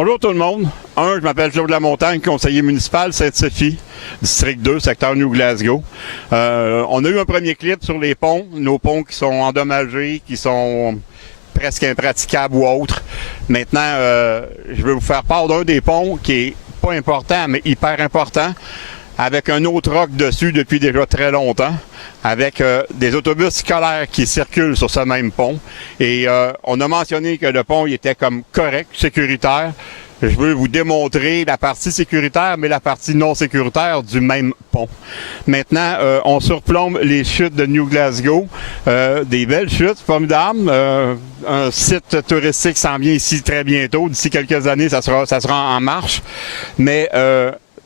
Bonjour tout le monde. Je m'appelle Claude Lamontagne, conseiller municipal Sainte-Sophie, district 2, secteur New Glasgow. On a eu un premier clip sur les ponts, nos ponts qui sont endommagés, qui sont presque impraticables ou autres. Maintenant, je vais vous faire part d'un des ponts qui est pas important, mais hyper important, avec un autre roc dessus depuis déjà très longtemps, avec des autobus scolaires qui circulent sur ce même pont. Et on a mentionné que le pont il était comme correct, sécuritaire. Je veux vous démontrer la partie sécuritaire, mais la partie non sécuritaire du même pont. Maintenant, on surplombe les chutes de New Glasgow. Des belles chutes, formidables. Un site touristique s'en vient ici très bientôt. D'ici quelques années, ça sera en marche. Mais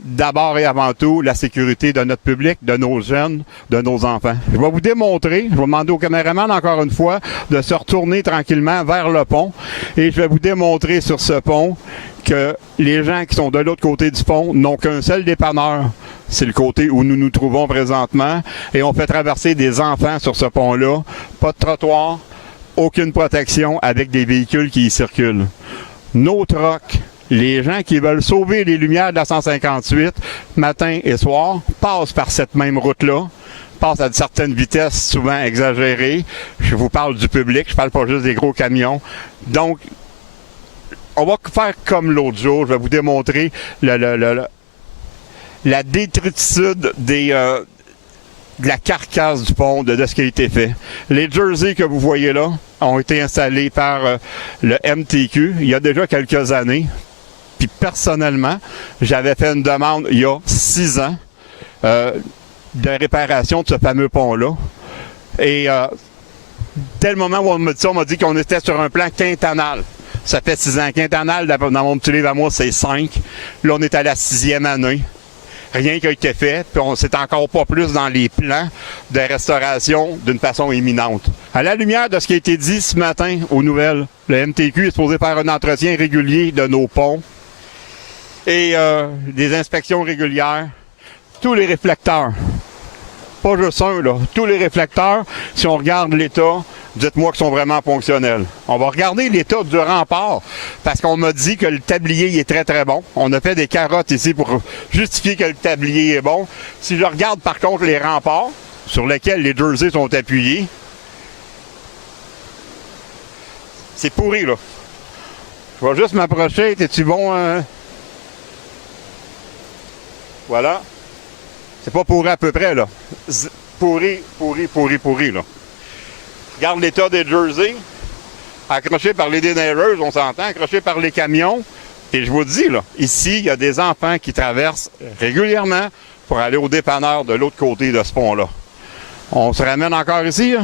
d'abord et avant tout, la sécurité de notre public, de nos jeunes, de nos enfants. Je vais vous démontrer, je vais demander au caméraman encore une fois de se retourner tranquillement vers le pont et je vais vous démontrer sur ce pont que les gens qui sont de l'autre côté du pont n'ont qu'un seul dépanneur. C'est le côté où nous nous trouvons présentement et on fait traverser des enfants sur ce pont-là. Pas de trottoir, aucune protection avec des véhicules qui y circulent. Nos trucks, les gens qui veulent sauver les lumières de la 158, matin et soir, passent par cette même route-là, passent à de certaines vitesses souvent exagérées. Je vous parle du public, je parle pas juste des gros camions. Donc, on va faire comme l'autre jour, je vais vous démontrer la détritusde de la carcasse du pont, de ce qui a été fait. Les jerseys que vous voyez là ont été installés par le MTQ il y a déjà quelques années. Puis personnellement, j'avais fait une demande il y a 6 ans de réparation de ce fameux pont-là. Et dès le moment où on m'a dit ça, on m'a dit qu'on était sur un plan quinquennal. Ça fait 6 ans. Quinquennal, dans mon petit livre à moi, c'est 5. Là, on est à la 6e année. Rien qui a été fait, puis on s'est encore pas plus dans les plans de restauration d'une façon imminente. À la lumière de ce qui a été dit ce matin aux nouvelles, le MTQ est supposé faire un entretien régulier de nos ponts et des inspections régulières. Tous les réflecteurs, pas juste un, là, tous les réflecteurs, si on regarde l'état, dites-moi qu'ils sont vraiment fonctionnels. On va regarder l'état du rempart, parce qu'on m'a dit que le tablier il est très très bon. On a fait des carottes ici pour justifier que le tablier est bon. Si je regarde par contre les remparts, sur lesquels les jerseys sont appuyés, c'est pourri là. Je vais juste m'approcher, es-tu bon? Voilà. C'est pas pourri à peu près là. Pourri, là. Regarde l'état des jerseys, accrochés par les déneigeuses, on s'entend, accrochés par les camions. Et je vous dis, là, ici, il y a des enfants qui traversent régulièrement pour aller au dépanneur de l'autre côté de ce pont-là. On se ramène encore ici, là.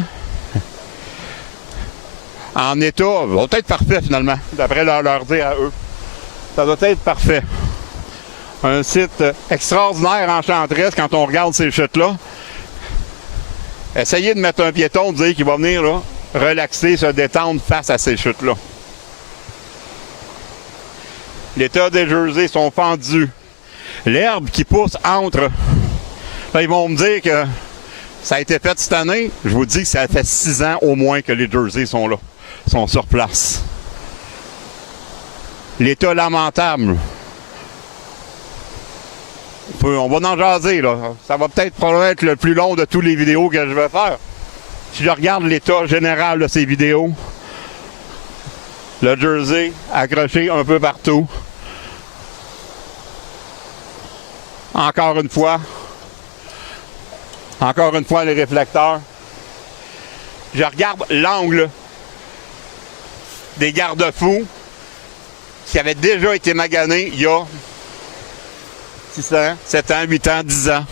En état, ça doit être parfait finalement, d'après leur dire à eux. Ça doit être parfait. Un site extraordinaire enchanteresse quand on regarde ces chutes-là. Essayez de mettre un piéton, dire qu'il va venir là, relaxer, se détendre face à ces chutes-là. L'état des jerseys sont fendus. L'herbe qui pousse entre. Là, ils vont me dire que ça a été fait cette année. Je vous dis que ça fait 6 ans au moins que les jerseys sont là, sont sur place. L'état lamentable. On va en jaser, là. Ça va peut-être probablement être le plus long de toutes les vidéos que je vais faire. Si je regarde l'état général de ces vidéos, le jersey accroché un peu partout. Encore une fois, les réflecteurs. Je regarde l'angle des garde-fous qui avaient déjà été maganés il y a 6 ans, 7 ans, 8 ans, 10 ans.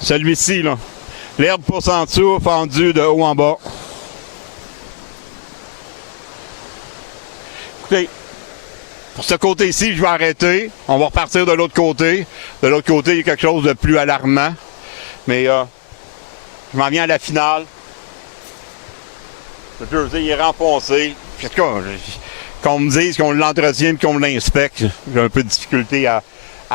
Celui-ci, là, l'herbe pousse en dessous, fendue de haut en bas. Écoutez, pour ce côté-ci, je vais arrêter. On va repartir de l'autre côté. De l'autre côté, il y a quelque chose de plus alarmant. Mais je m'en viens à la finale. Le jersey il est renfoncé. En tout cas, qu'on me dise qu'on l'entretient et qu'on l'inspecte, j'ai un peu de difficulté à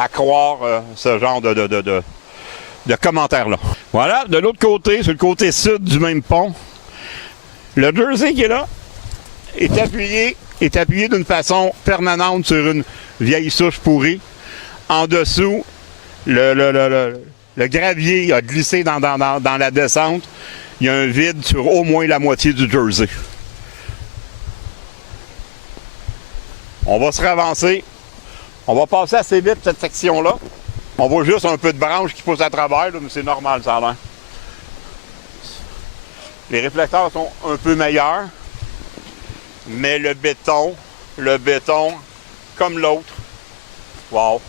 croire ce genre de commentaires-là. Voilà, de l'autre côté, sur le côté sud du même pont, le jersey qui est là, est appuyé d'une façon permanente sur une vieille souche pourrie. En dessous, le gravier a glissé dans la descente. Il y a un vide sur au moins la moitié du jersey. On va se ravancer. On va passer assez vite cette section-là. On voit juste un peu de branche qui pousse à travers, là, mais c'est normal, ça a l'air. Les réflecteurs sont un peu meilleurs, mais le béton, comme l'autre, wow.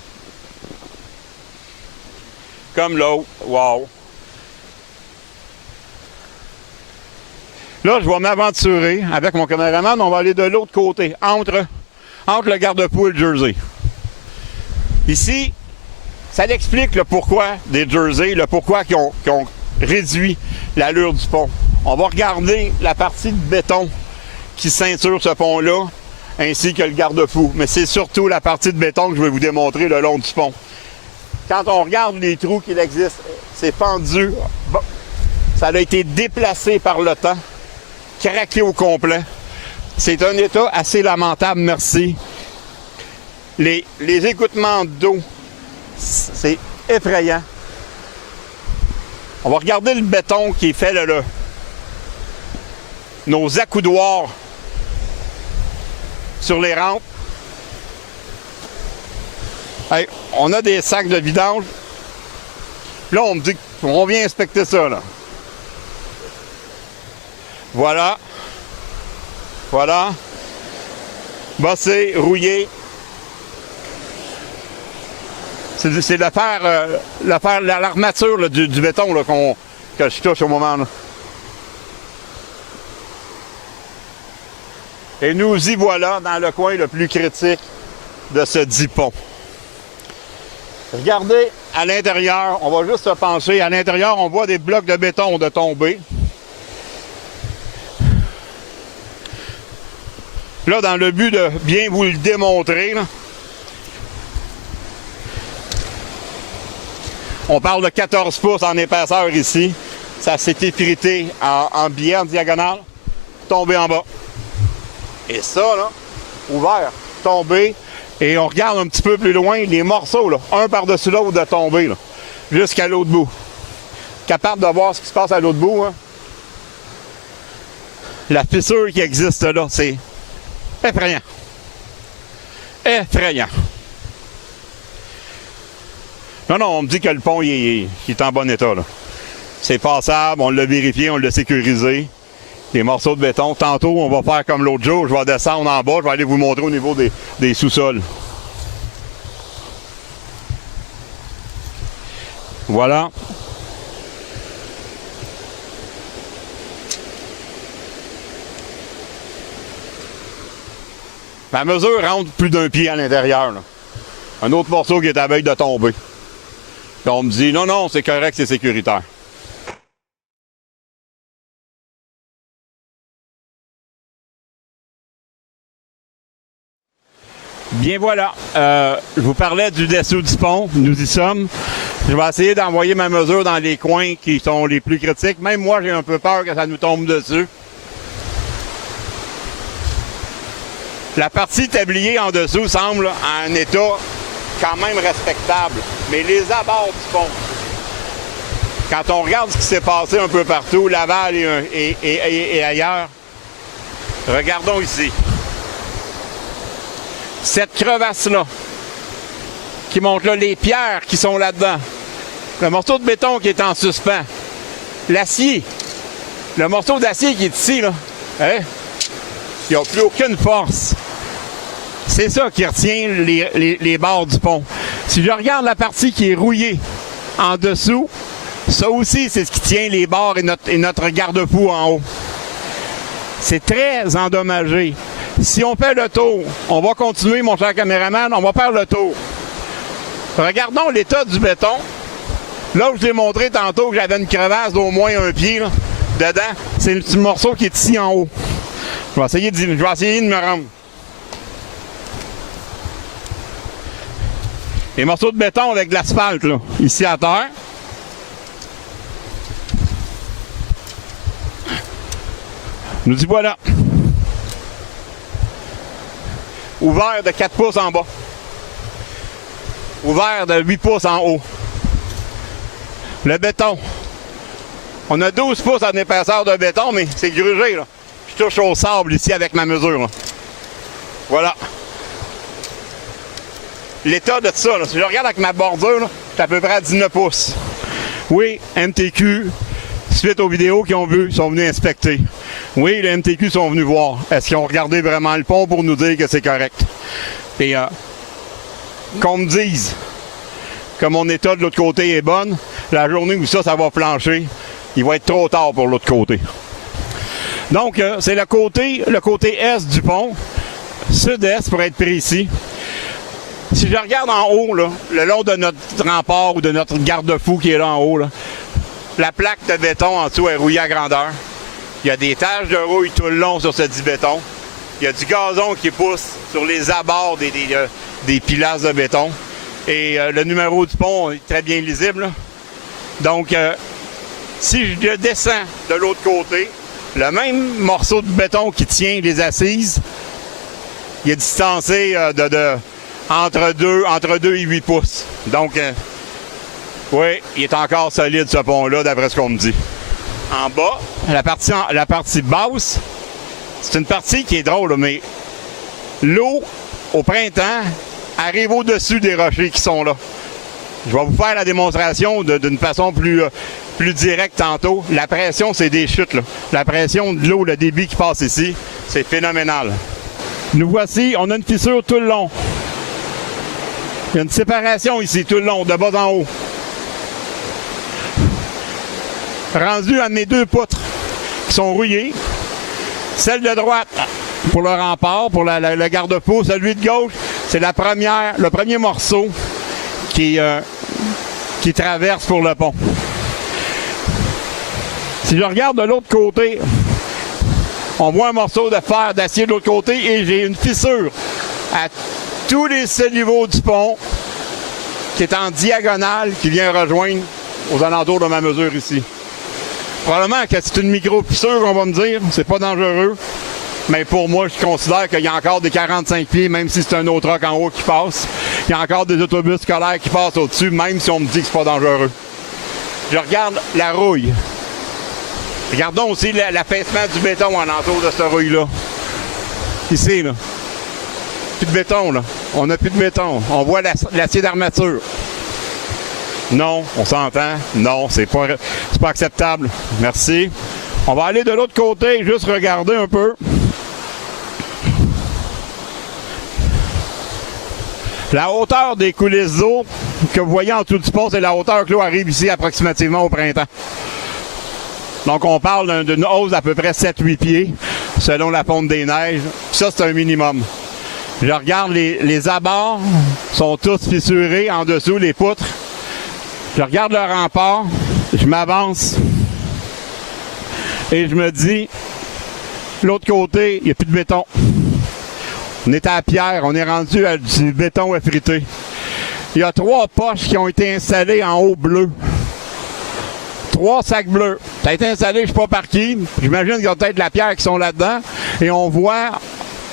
Comme l'autre, wow. Là, je vais m'aventurer avec mon caméraman. On va aller de l'autre côté, entre le garde-fou et le jersey. Ici, ça l'explique le pourquoi des jerseys, le pourquoi qu'ils ont réduit l'allure du pont. On va regarder la partie de béton qui ceinture ce pont-là, ainsi que le garde-fou. Mais c'est surtout la partie de béton que je vais vous démontrer le long du pont. Quand on regarde les trous qu'il existe, c'est pendu. Bon, ça a été déplacé par le temps, craqué au complet. C'est un état assez lamentable, merci. Les égouttements d'eau, c'est effrayant. On va regarder le béton qui est fait là. Nos accoudoirs sur les rampes. Hey, on a des sacs de vidange. Là, on me dit qu'on vient inspecter ça, là. Voilà. Voilà. Bossé, rouillé. C'est l'armature du béton là, que je touche au moment. Là. Et nous y voilà dans le coin le plus critique de ce dit pont. Regardez à l'intérieur, on va juste se pencher. À l'intérieur, on voit des blocs de béton de tomber. Là, dans le but de bien vous le démontrer, là, on parle de 14 pouces en épaisseur ici. Ça s'est effrité en biais en diagonale, tombé en bas. Et ça, là, ouvert, tombé. Et on regarde un petit peu plus loin les morceaux, là, un par-dessus l'autre de tomber, là, jusqu'à l'autre bout. Capable de voir ce qui se passe à l'autre bout. Hein? La fissure qui existe là, c'est effrayant. Effrayant. Non, on me dit que le pont il est en bon état. C'est passable, on l'a vérifié, on l'a sécurisé. Les morceaux de béton. Tantôt, on va faire comme l'autre jour. Je vais descendre en bas. Je vais aller vous montrer au niveau des sous-sols. Voilà. La mesure rentre plus d'un pied à l'intérieur. Un autre morceau qui est à veille de tomber. Là, on me dit, non, c'est correct, c'est sécuritaire. Bien voilà, je vous parlais du dessous du pont, nous y sommes. Je vais essayer d'envoyer ma mesure dans les coins qui sont les plus critiques. Même moi, j'ai un peu peur que ça nous tombe dessus. La partie tablier en dessous semble en un état quand même respectable. Mais les abords du pont, quand on regarde ce qui s'est passé un peu partout, Laval et ailleurs, regardons ici. Cette crevasse-là, qui montre là les pierres qui sont là-dedans, le morceau de béton qui est en suspens, l'acier, le morceau d'acier qui est ici, là, hein? Il n'y a plus aucune force. C'est ça qui retient les bords du pont. Si je regarde la partie qui est rouillée en dessous, ça aussi, c'est ce qui tient les bords et notre garde-fou en haut. C'est très endommagé. Si on fait le tour, on va continuer, mon cher caméraman, on va faire le tour. Regardons l'état du béton. Là où je l'ai montré tantôt que j'avais une crevasse d'au moins un pied là, dedans, c'est le petit morceau qui est ici en haut. Je vais essayer de me rendre. Les morceaux de béton avec de l'asphalte, là, ici à terre. Nous y voilà. ouvert de 4 pouces en bas. Ouvert de 8 pouces en haut. Le béton. On a 12 pouces en épaisseur de béton, mais c'est grugé, là. Je touche au sable ici avec ma mesure, là. Voilà. L'état de ça, là, si je regarde avec ma bordure, c'est à peu près à 19 pouces. Oui, MTQ, suite aux vidéos qu'ils ont vues, ils sont venus inspecter. Oui, les MTQ sont venus voir. Est-ce qu'ils ont regardé vraiment le pont pour nous dire que c'est correct? Et qu'on me dise que mon état de l'autre côté est bonne, la journée où ça va flancher, il va être trop tard pour l'autre côté. Donc, c'est le côté est du pont, sud-est pour être précis. Si je regarde en haut, là, le long de notre rempart ou de notre garde-fou qui est là en haut, là, la plaque de béton en dessous est rouillée à grandeur. Il y a des taches de rouille tout le long sur ce dit béton. Il y a du gazon qui pousse sur les abords des pilastres de béton. Et le numéro du pont est très bien lisible. Donc, si je descends de l'autre côté, le même morceau de béton qui tient les assises, il est distancé entre 2 et 8 pouces. Donc, oui, il est encore solide ce pont-là, d'après ce qu'on me dit. En bas, la partie basse, c'est une partie qui est drôle, mais l'eau, au printemps, arrive au-dessus des rochers qui sont là. Je vais vous faire la démonstration d'une façon plus directe tantôt. La pression, c'est des chutes, là. La pression de l'eau, le débit qui passe ici, c'est phénoménal. Nous voici, on a une fissure tout le long. Il y a une séparation ici, tout le long, de bas en haut. Rendu à mes 2 poutres qui sont rouillées. Celle de droite pour le rempart, pour le garde-fou. Celui de gauche, c'est le premier morceau qui traverse pour le pont. Si je regarde de l'autre côté, on voit un morceau de fer, d'acier de l'autre côté et j'ai une fissure à tous les niveaux du pont qui est en diagonale, qui vient rejoindre aux alentours de ma mesure ici. Probablement que c'est une micro-fissure, on va me dire. C'est pas dangereux. Mais pour moi, je considère qu'il y a encore des 45 pieds, même si c'est un autre roc en haut qui passe. Il y a encore des autobus scolaires qui passent au-dessus, même si on me dit que c'est pas dangereux. Je regarde la rouille. Regardons aussi l'affaissement du béton en entour de cette rouille-là. Ici, là. Plus de béton, là. On n'a plus de béton. On voit l'acier d'armature. Non, on s'entend. Non, c'est pas acceptable. Merci. On va aller de l'autre côté, juste regarder un peu. La hauteur des coulisses d'eau que vous voyez en dessous du pont, c'est la hauteur que l'eau arrive ici approximativement au printemps. Donc, on parle d'une hausse d'à peu près 7-8 pieds, selon la fonte des neiges. Ça, c'est un minimum. Je regarde les abords, sont tous fissurés en dessous, les poutres. Je regarde le rempart, je m'avance et je me dis, l'autre côté, il n'y a plus de béton. On est à la pierre, on est rendu à du béton effrité. Il y a 3 poches qui ont été installées en haut bleu. 3 sacs bleus. Ça a été installé, je ne sais pas par qui. J'imagine qu'il y a peut-être de la pierre qui sont là-dedans. Et on voit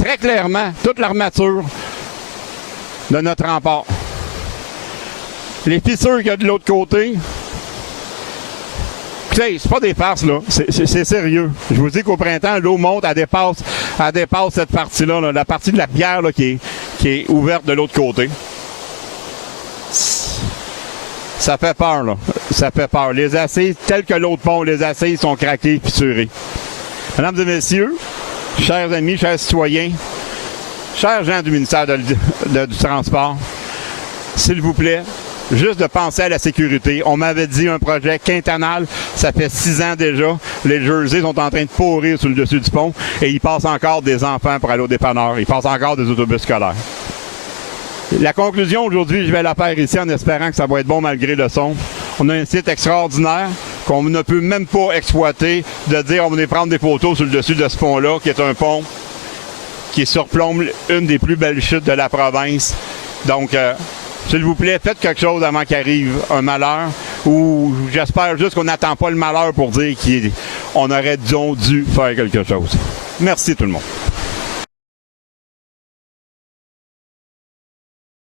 très clairement toute l'armature de notre rempart. Les fissures qu'il y a de l'autre côté, écoutez, c'est pas des farces, là. C'est sérieux. Je vous dis qu'au printemps, l'eau monte, elle dépasse cette partie-là, là, la partie de la pierre là, qui est ouverte de l'autre côté. Ça fait peur, là. Ça fait peur. Les assises, telles que l'autre pont, les assises sont craquées, fissurées. Mesdames et messieurs, chers amis, chers citoyens, chers gens du ministère du Transport, s'il vous plaît, juste de penser à la sécurité. On m'avait dit un projet quinquennal, ça fait 6 ans déjà. Les Jerseys sont en train de pourrir sur le dessus du pont et il passe encore des enfants pour aller au dépanneur. Il passe encore des autobus scolaires. La conclusion aujourd'hui, je vais la faire ici en espérant que ça va être bon malgré le son. On a un site extraordinaire qu'on ne peut même pas exploiter, de dire on va venir prendre des photos sur le dessus de ce pont-là, qui est un pont qui surplombe une des plus belles chutes de la province. Donc, s'il vous plaît, faites quelque chose avant qu'arrive un malheur, ou j'espère juste qu'on n'attend pas le malheur pour dire qu'on aurait dû faire quelque chose. Merci tout le monde.